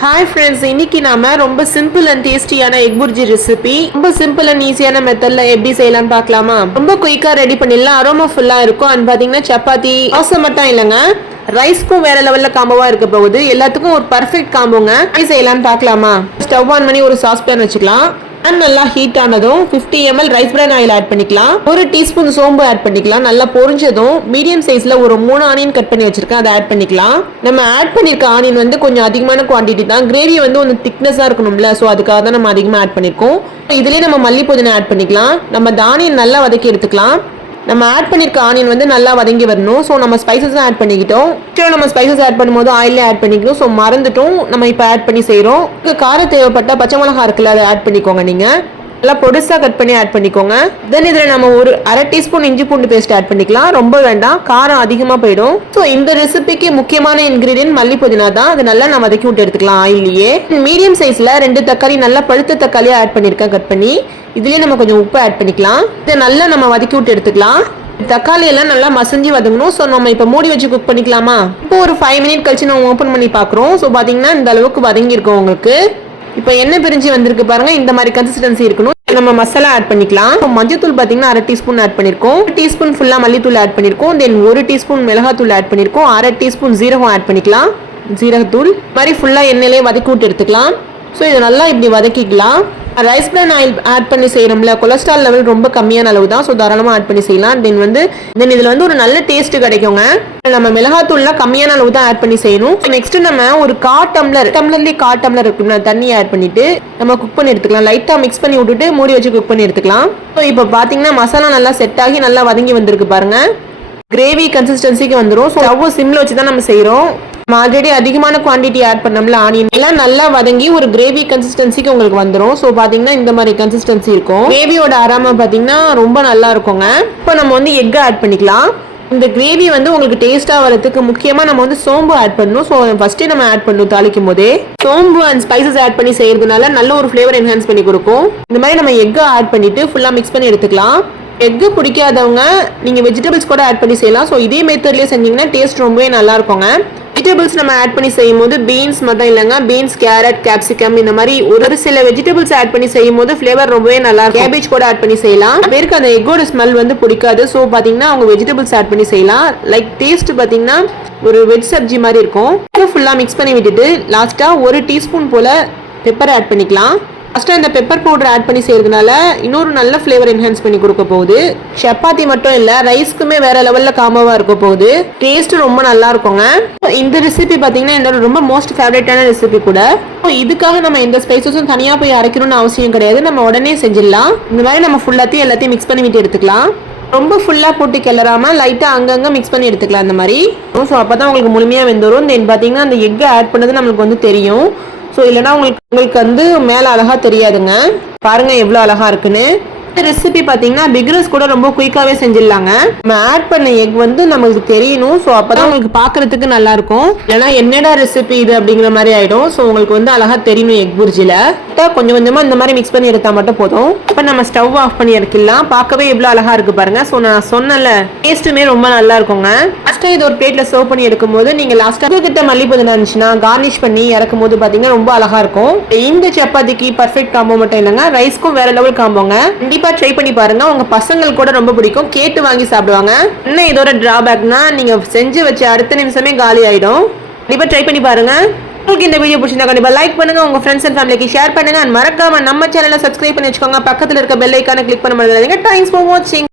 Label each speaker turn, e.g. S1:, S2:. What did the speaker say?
S1: Hi friends இன்னைக்கு நாம ரொம்ப சிம்பிள் அண்ட் டேஸ்டியான எக் புர்ஜி ரெசிபி ரொம்ப சிம்பிள் அண்ட் ஈஸியான மெத்தட்ல எப்படி செய்யலாம்னு பார்க்கலாமா? ரொம்ப குயிக்கா ரெடி பண்ணிடலாம். அரோமா ஃபுல்லா இருக்கும். அண்ட் பாத்தீங்கன்னா சப்பாத்தி தோசை மட்டும் இல்லைங்க. ரைஸ்க்கும் வேற லெவல்ல காம்போவா இருக்க போகுது. எல்லாத்துக்கும் ஒரு பர்ஃபெக்ட் காம்போங்க எப்படி செய்யலாம்னு பார்க்கலாமா? ஸ்டவ் ஆன் பண்ணி ஒரு சாஸ்பேன் வச்சுக்கலாம். பேன் நல்லா ஹீட் ஆனதும் 50 ML rice bran oil add பண்ணிக்கலாம். ஒரு டீஸ்பூன் சோம்பு ஆட் பண்ணிக்கலாம். நல்லா பொரிஞ்சதும் மீடியம் சைஸ்ல ஒரு மூணு ஆனியன் கட் பண்ணி வச்சிருக்கேன். அதை ஆட் பண்ணிக்கலாம். நம்ம ஆட் பண்ணிருக்க ஆனியன் வந்து கொஞ்சம் அதிகமான குவான்டிட்டி தான். கிரேவி வந்து கொஞ்சம் திக்னஸா இருக்கணும்ல ஸோ அதுக்காக தான் நம்ம அதிகமாக ஆட் பண்ணிருக்கோம். இதுலயே நம்ம மல்லி புதினா ஆட் பண்ணிக்கலாம். நம்ம தானியம் நல்லா வதக்கி எடுத்துக்கலாம். நம்ம ஆட் பண்ணிருக்க ஆனியன் வந்து நல்லா வதங்கி வரணும். ஸோ நம்ம ஸ்பைசஸ் ஆட் பண்ணிக்கிட்டோம். ஆக்சுவலாக நம்ம ஸ்பைசஸ் ஆட் பண்ணும்போது ஆயிலே ஆட் பண்ணிக்கணும் ஸோ மறந்துட்டோம். நம்ம இப்போ ஆட் பண்ணி செய்கிறோம் காரம் தேவைப்பட்டால் பச்சை மிளகா இருக்குல்ல அதை ஆட் பண்ணிக்கோங்க நீங்கள் நல்லா பொடிசாக கட் பண்ணி ஆட் பண்ணிக்கோங்க. தென் இதில் நம்ம ஒரு அரை டீஸ்பூன் இஞ்சி பூண்டு பேஸ்ட் ஆட் பண்ணிக்கலாம். ரொம்ப வேண்டாம். காரம் அதிகமாக போயிடும். ஸோ இந்த ரெசிபிக்கு முக்கியமான இன்கிரீடியன்ட் மல்லி புதினா தான். அது நல்லா நம்ம வதக்கி விட்டு எடுத்துக்கலாம் ஆயிலேயே. மீடியம் சைஸில் ரெண்டு தக்காளி நல்லா பழுத்த தக்காளியாக ஆட் பண்ணியிருக்கேன் கட் பண்ணி. இதுலயே நம்ம கொஞ்சம் உப்பு ஆட் பண்ணிக்கலாம். இதை நல்லா நம்ம வதக்கி விட்டு எடுத்துக்கலாம். தக்காளி எல்லாம் நல்லா மசஞ்சு வதங்கணும். ஸோ நம்ம இப்போ மூடி வச்சு குக் பண்ணிக்கலாமா? இப்போ ஒரு ஃபைவ் மினிட் கழிச்சு நம்ம ஓப்பன் பண்ணி பார்க்குறோம். ஸோ பார்த்தீங்கன்னா இந்த அளவுக்கு வதங்கியிருக்கோம் உங்களுக்கு. இப்போ எண்ணெய் பிரிஞ்சு வந்திருக்கு பாருங்க இந்த மாதிரி கன்சிஸ்டன்சி இருக்கணும். நம்ம மசாலா ஆட் பண்ணிக்கலாம். இப்போ மஞ்சத்தூள் பார்த்தீங்கன்னா அரை டீஸ்பூன் ஆட் பண்ணியிருக்கோம் டீஸ்பூன் ஃபுல்லாக மல்லித்தூள் ஆட் பண்ணியிருக்கோம் தென் ஒரு டீஸ்பூன் மிளகாத்தூள் ஆட் பண்ணியிருக்கோம் அரை டீஸ்பூன் ஜீரகம் ஆட் பண்ணிக்கலாம். ஜீரகத்தூள் மாதிரி ஃபுல்லாக எண்ணெயிலே வதக்கி விட்டு எடுத்துக்கலாம். ஸோ இதை நல்லா இப்படி வதக்கிக்கலாம். ரைஸ் பிரான் ஆயில் ஆட் பண்ணி செய்கிறோம்ல கொலஸ்ட்ரால் லெவல் ரொம்ப கம்மியான அளவு தான் ஸோ தாராளமாக ஆட் பண்ணி செய்யலாம். தென் வந்து தென் இதில் வந்து ஒரு நல்ல டேஸ்ட் கிடைக்குங்க. நம்ம மிளகாத்தூள்லாம் கம்மியான அளவு தான் ஆட் பண்ணி செய்யணும். நெக்ஸ்ட் நம்ம ஒரு கா டம்ளர் டம்ளர்லேயே கா டம்ளர் இருக்கும்ல தண்ணி ஆட் பண்ணிட்டு நம்ம குக் பண்ணி எடுத்துக்கலாம். லைட்டாக மிக்ஸ் பண்ணி விட்டுட்டு மூடி வச்சு குக் பண்ணி எடுத்துக்கலாம். ஸோ இப்போ பார்த்தீங்கன்னா மசாலா நல்லா செட் ஆகி நல்லா வதங்கி வந்திருக்கு பாருங்க. கிரேவி கன்சிஸ்டன்சிக்கு வந்துடும் ஸோ ஸ்டவ் சிம்மில் வச்சு தான் நம்ம செய்கிறோம் நம்ம ஆல்ரெடி அதிகமான குவாண்டிட்டி ஆட் பண்ணோம்ல ஆனியன் எல்லாம் நல்லா வதங்கி ஒரு கிரேவி கன்சிஸ்டன்சிக்கு உங்களுக்கு வந்துடும் ஸோ பார்த்தீங்கன்னா இந்த மாதிரி கன்சிஸ்டன்சி இருக்கும். கிரேவியோட அராம பார்த்தீங்கன்னா ரொம்ப நல்லா இருக்குங்க. இப்போ நம்ம வந்து எக் ஆட் பண்ணிக்கலாம். இந்த கிரேவி வந்து உங்களுக்கு டேஸ்ட்டாக வரதுக்கு முக்கியமாக நம்ம வந்து சோம்பு ஆட் பண்ணணும். ஸோ ஃபஸ்ட்டே நம்ம ஆட் பண்ணணும் தாளிக்கும் போதே. சோம்பு அண்ட் ஸ்பைசஸ் ஆட் பண்ணி செய்யறதுனால நல்ல ஒரு ஃப்ளேவர் என்ஹான்ஸ் பண்ணி கொடுக்கும். இந்த மாதிரி நம்ம எக்கை ஆட் பண்ணிட்டு ஃபுல்லாக மிக்ஸ் பண்ணி எடுத்துக்கலாம். எக்கு பிடிக்காதவங்க நீங்கள் வெஜிடபிள்ஸ் கூட ஆட் பண்ணி செய்யலாம். ஸோ இதே மெத்தட்லேயே செஞ்சீங்கன்னா டேஸ்ட் ரொம்பவே நல்லா இருக்குங்க. வெஜிடபிள்ஸ் நம்ம ஆட் பண்ணி செய்யும் போது பீன்ஸ் மட்டும் இல்லைங்க. பீன்ஸ் கேரட் கேப்சிகம் இந்த மாதிரி ஒரு சில வெஜிடபிள்ஸ் ஆட் பண்ணி செய்யும் போது ஃப்ளேவர் ரொம்பவே நல்லா இருக்கும். கேபேஜ் கூட ஆட் பண்ணி செய்யலாம். பேருக்கு அந்த எக்கோட ஸ்மெல் வந்து பிடிக்காது. ஸோ பார்த்தீங்கன்னா அவங்க வெஜிடபிள்ஸ் ஆட் பண்ணி செய்யலாம். லைக் டேஸ்ட் பார்த்தீங்கன்னா ஒரு வெஜ் சப்ஜி மாதிரி இருக்கும். ஃபுல்லாக மிக்ஸ் பண்ணி விட்டுட்டு லாஸ்ட்டாக ஒரு டீஸ்பூன் போல் பெப்பர் ஆட் பண்ணிக்கலாம். ஃபஸ்ட்டு இந்த பெப்பர் பவுடர் ஆட் பண்ணி செய்கிறதுனால இன்னொரு நல்ல ஃப்ளேவர் என்ஹான்ஸ் பண்ணி கொடுக்க போகுது. சப்பாத்தி மட்டும் இல்லை ரைஸ்க்குமே வேற லெவலில் காமாவாக இருக்க போகுது. டேஸ்ட்டு ரொம்ப நல்லா இருக்குங்க. இந்த ரெசிபி பார்த்தீங்கன்னா என்னோட ரொம்ப மோஸ்ட் ஃபேவரட்டான ரெசிபி கூட. இதுக்காக நம்ம எந்த ஸ்பைசஸும் தனியாக போய் அரைக்கணும்னு அவசியம் கிடையாது. நம்ம உடனே செஞ்சிடலாம். இந்த மாதிரி நம்ம ஃபுல்லாத்தையும் எல்லாத்தையும் மிக்ஸ் பண்ணி விட்டு எடுத்துக்கலாம். ரொம்ப ஃபுல்லாக போட்டு கிளறாம லைட்டாக அங்கங்கே மிக்ஸ் பண்ணி எடுத்துக்கலாம் இந்த மாதிரி. ஸோ அப்போ தான் உங்களுக்கு முழுமையாக வெந்துடும் தென் பார்த்தீங்கன்னா அந்த எக்கை ஆட் பண்ணது நம்மளுக்கு வந்து தெரியும். ஸோ இல்லைனா உங்களுக்கு உங்களுக்கு வந்து மேலே அழகாக தெரியாதுங்க. பாருங்க எவ்வளோ அழகாக இருக்குன்னு. இந்த ரெசிபி பார்த்தீங்கன்னா பிக்ரஸ் கூட ரொம்ப குயிக்காகவே செஞ்சிடலாங்க. நம்ம ஆட் பண்ண எக் வந்து நம்மளுக்கு தெரியணும். ஸோ அப்போ தான் உங்களுக்கு பார்க்கறதுக்கு நல்லா இருக்கும் என்னடா ரெசிபி இது அப்படிங்கிற மாதிரி ஆயிடும். ஸோ உங்களுக்கு வந்து அழகாக தெரியணும் எக் புரிஜியில் கொஞ்சம் கொஞ்சமாக இந்த மாதிரி மிக்ஸ் பண்ணி எடுத்தால் மட்டும் போதும். இப்போ நம்ம ஸ்டவ் ஆஃப் பண்ணி எடுக்கலாம். பார்க்கவே எவ்வளோ அழகாக இருக்கு பாருங்க. ஸோ நான் சொன்னல டேஸ்ட்டுமே ரொம்ப நல்லா இருக்குங்க. லாஸ்ட்டாக இது ஒரு பிளேட்டில் சர்வ் பண்ணி எடுக்கும்போது நீங்கள் லாஸ்ட்டாக கிட்ட மல்லி இருந்துச்சுன்னா கார்னிஷ் பண்ணி இறக்கும் போது பார்த்தீங்கன்னா ரொம்ப அழகாக இருக்கும். இந்த சப்பாத்திக்கு பர்ஃபெக்ட் காம்போ மட்டும் இல்லைங்க. ரைஸ்க்கும் வேற லெவல் காம்போங்க கண்டிப்பாக ட்ரை பண்ணி பாருங்க. உங்கள் பசங்களுக்கு கூட ரொம்ப பிடிக்கும். கேட்டு வாங்கி சாப்பிடுவாங்க. இன்னும் இதோட ட்ராபேக்னா நீங்க செஞ்சு வச்ச அடுத்த நிமிஷமே காலி ஆயிடும். கண்டிப்பாக ட்ரை பண்ணி பாருங்க. உங்களுக்கு இந்த வீடியோ பிடிச்சிருந்தா கண்டிப்பா லைக் பண்ணுங்க. உங்க ஃப்ரெண்ட்ஸ் அண்ட் ஃபேமிலிக்கு ஷேர் பண்ணுங்க. அண்ட் மறக்காம நம்ம சேனலை சப்ஸ்கிரைப் பண்ணி வச்சுக்கோங்க. பக்கத்துல இருக்க பெல் ஐக்கான கிளிக் பண்ண மாதிரி தேங்க்ஸ் ஃபார் வாட்சிங்